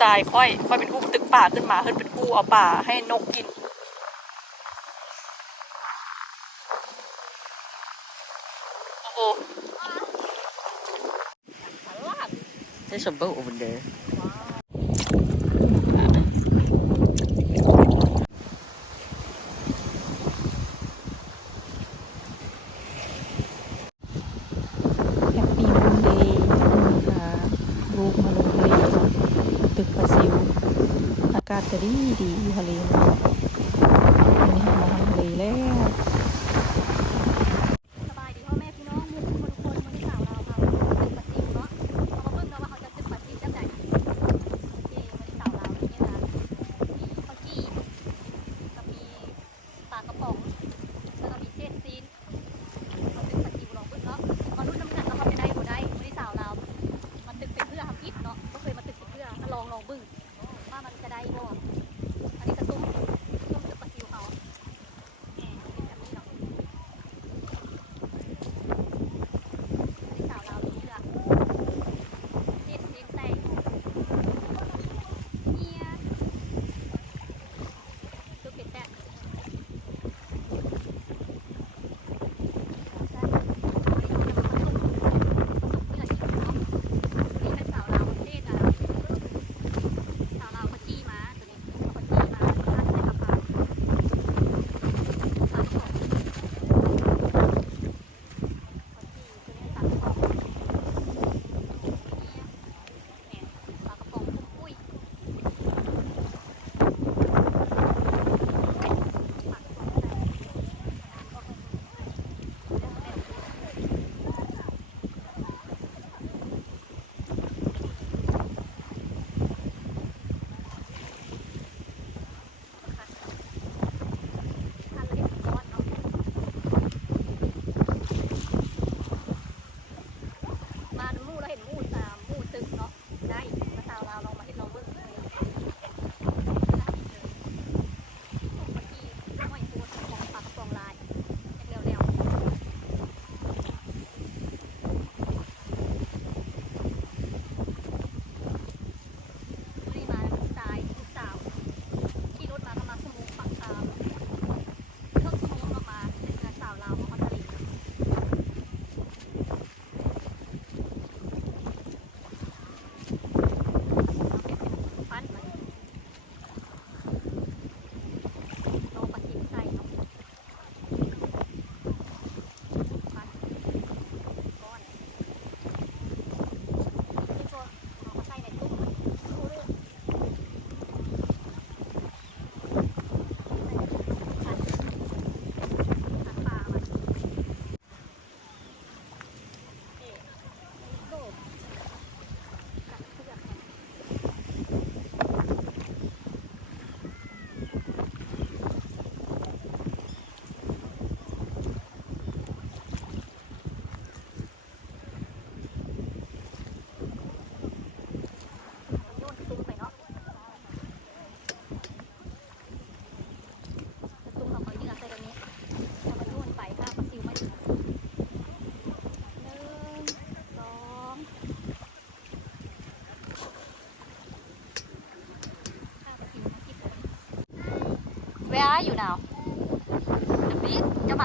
ทรายค่อยค่อยเป็นกู้ตึกป่าขึ้นมาขึ้นเป็นกู้เอาป่าให้นกกิน โอ้โห There's a boat over there. Ini di.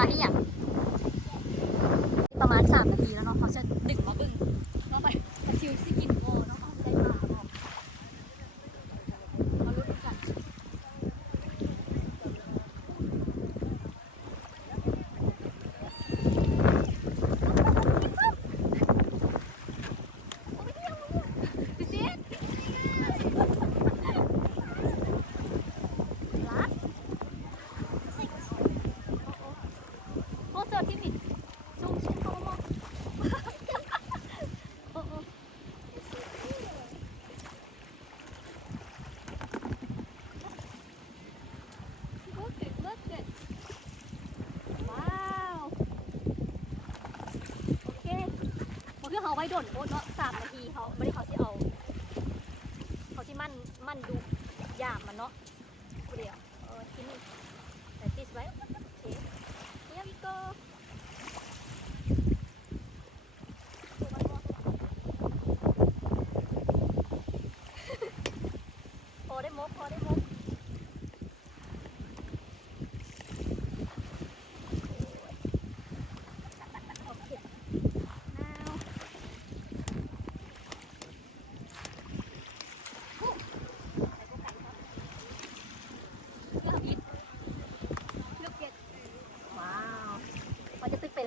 અહીંયા. อยโดนโอ๊เนาะสามนาทีเขาไม่ได้เขาที่เอา เขาที่มั่นมั่นดูยามมันเนาะเดียวเออที่นี่แต่ติดไว้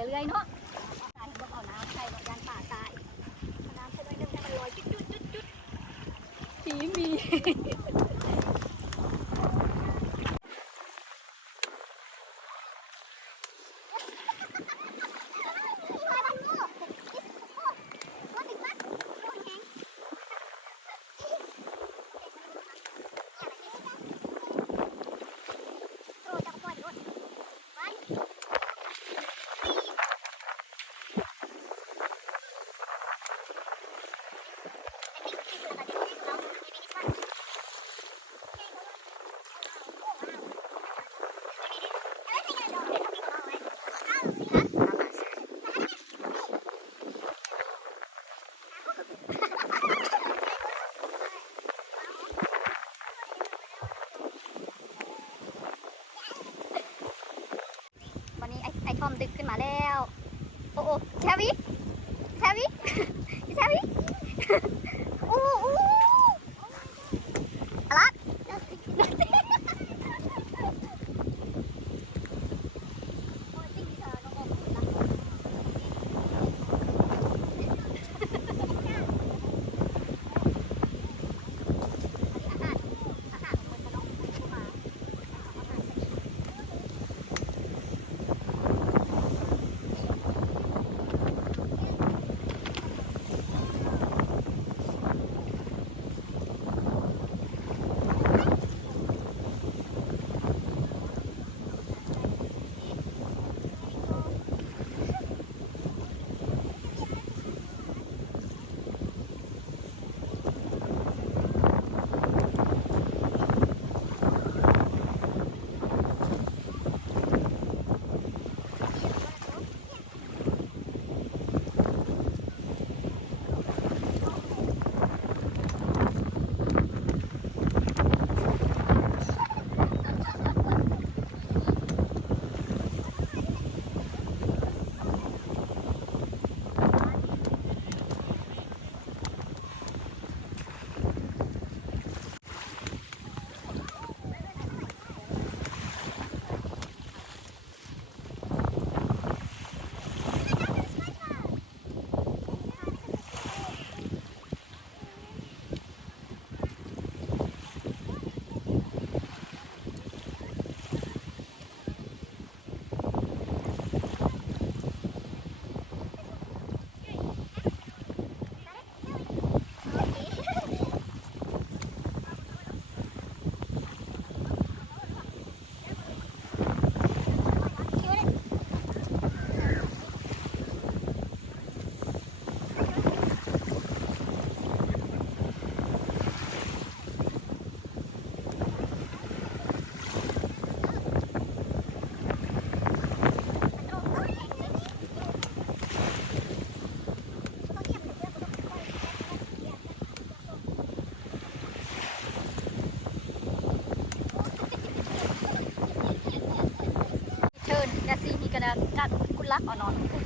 เรื่อยเนาะตาเห็นบอกเอาน้ำใส่บอกยันป่าตายเอาน้ำใส่ด้วยนึงให้มันลอยจุดจุดจุดจุดสีมี ตึกขึ้นมาแล้ว โอ้โอ้แชวีักอ่อนนน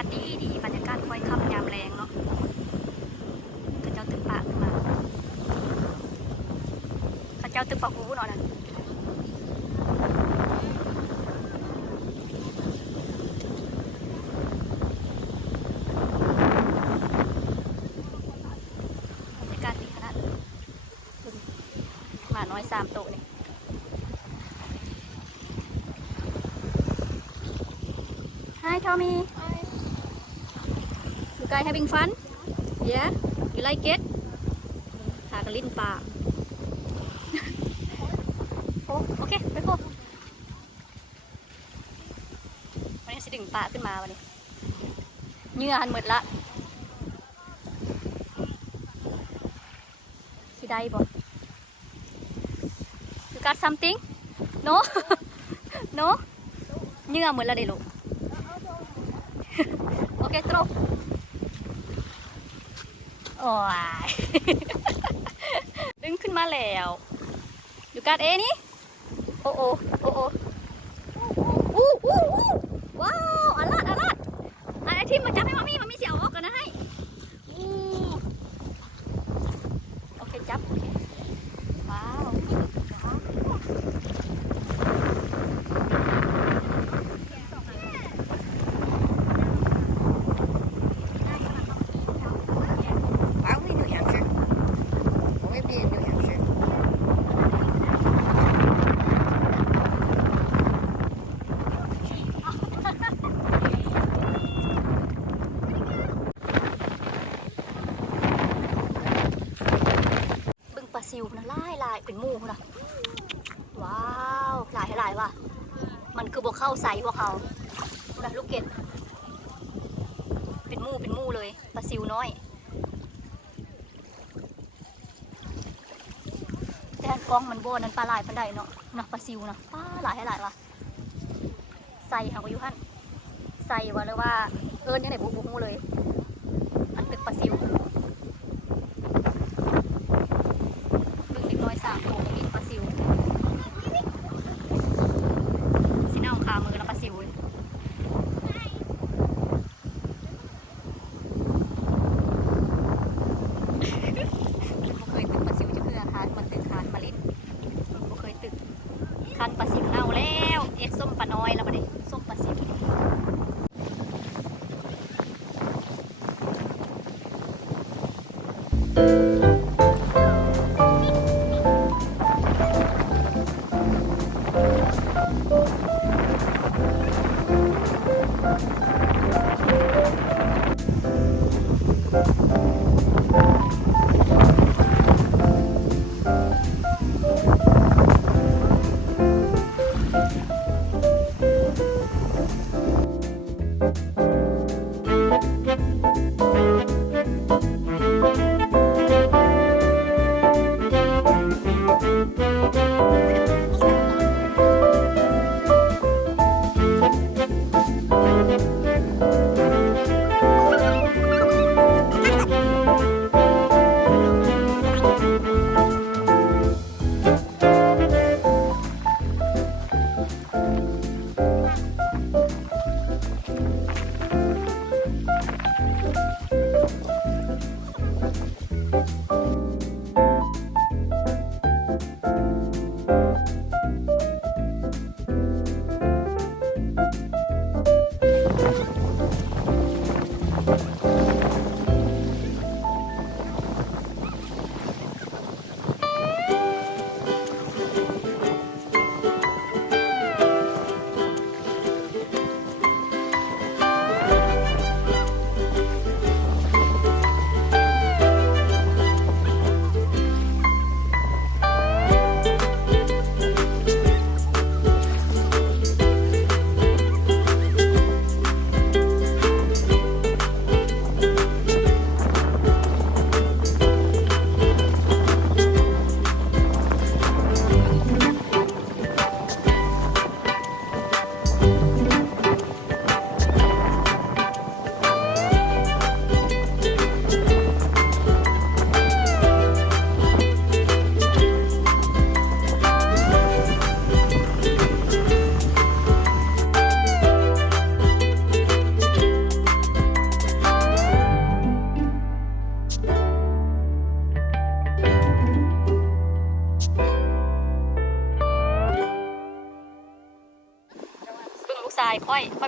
าศดีดีบรรยากาศค่อยค่ำยามแรงเนาะข้าเจ้าตึกปากขึ้นมาข้าเจ้าตึกปากหูเนาะนะบรรยากาศดีขนาดเลยหมาน้อยสามโตนี่ Hi Tommy You guys having fun Yeah You like it หากระลิ้นปลาโอ้โอเคไปพบวันนี้สิดึงปลาขึ้นมาวันนี้เหงื่อหันหมดละสิได้บ่ You got something No No เหงื่อหมดแล้วเด้ลูกโอเคตรง โอ้ยดึงขึ้นมาแล้ว You got any โอ้โอ้โอ้โอ้อู้อู้อู้ว้าวอลาดอลาดไอ้ที่มาจับให้มามี่มามี่เสียออกกันนะให้อู้โอเคจับ โอเค ว้าวบึงปลาซิวนะลายลาย เป็นหมูนะว้าวหลายหลายว่ะ มันคือบวกเข้าใส่พวกเขานะลูกเกดเป็นหมูเป็นหมูเลยปลาซิวน้อยแต่กล้องมันโบนั้นปลาหลายปันใดเนาะนะปลาซิวนะปลาหลายหลายว่ะใส่เขาก็อยู่หันใส่ว่าเลยว่าเอิญยังไงบุกบุกมูเลย อันตึกปลาซิว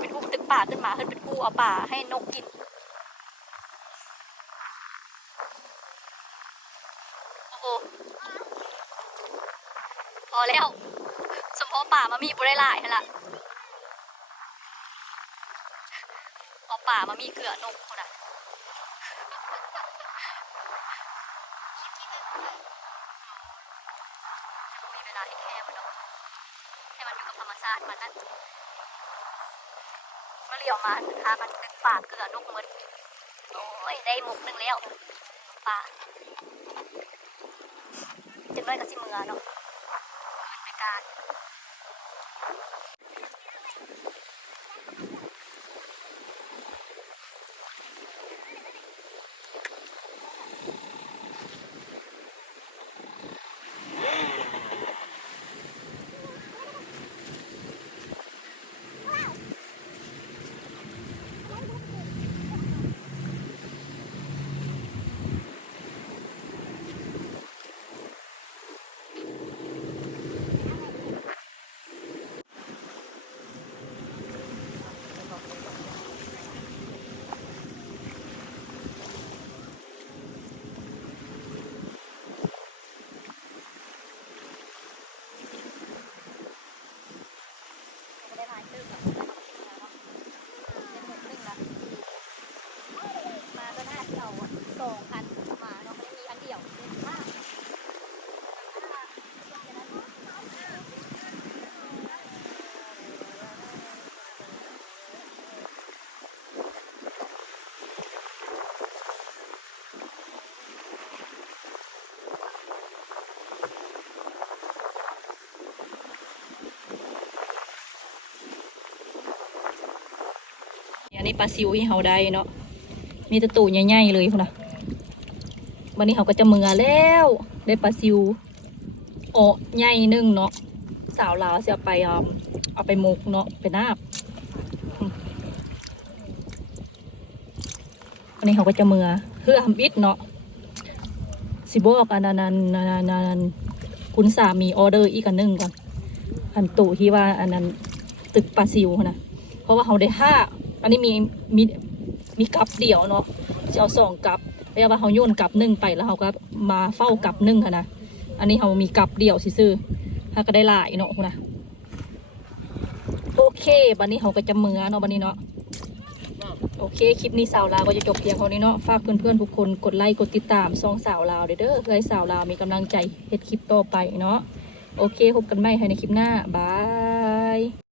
เป็นผู้ตึกป่าขึ้นมาขึ้นเป็นผู้เอาป่าให้นกกินโอ้โหพอแล้วสมพอป่ามามีบุได้หลายหั่นละเอาป่ามามีเกลือนกคนน่ะมีเวลาให้แคบมันเนาะให้มันอยู่กับธรรมชาติมันนั่น มาเลี้ยวมายมันตึกปากเกลือนกหมดโอ้ยได้หมกหนึ่งแล้วป่าจะไม่กับสิเมือเนาะขึ้นไปการ ได้หลายตึกอะได้หมดตึกละมาก็น่าเก่าอะสองพันมาเนาะไม่ได้มีอันเดียวเป็นห้าอั นนี้ปลาซิวที่เขาได้เนาะ มีตะตูใหญ่ๆเลยคุณนะวันนี้เขาก็จะเมือแล้ว ได้ปลาซิวโอ้ใหญ่นึ่งเนาะ สาวลาวจะเอาไปเอาเอาไปหมกเนาะไปนาบวันนี้เขาก็จะเมือเพื่อทำบิดเนาะ สิบอกอันนั้นอันนั้นนั้นคุณสามีออเดอร์อีกอันนึงก่อน อันตู่ที่ว่าอันนั้นตึกปลาซิวนะ เพราะว่าเขาได้ห้า อันนี้มีมีมีกับเดี่ยวเนาะจะเอาสองกับแล้วว่าเขาโยนกับหนึ่งไปแล้วเขาก็มาเฝ้ากับหนึ่งค่ะนะอันนี้เขามีกับเดี่ยวซื่อถ้าก็ได้หลายเนาะคุณนะโอเคบันนี้เขาก็จะเมือเนาะบันนี้เนาะโอเค คลิปนี้สาวลาวก็จะจบเพียงเท่านี้เนาะ ฝากเพื่อนๆทุกคนกดไลค์ กดติดตามซองสาวลาวเด้อเด้อเพื่อให้สาวลาวมีกำลังใจเฮ็ดคลิปต่อไปเนาะ โอเค พบกันใหม่ในคลิปหน้า บาย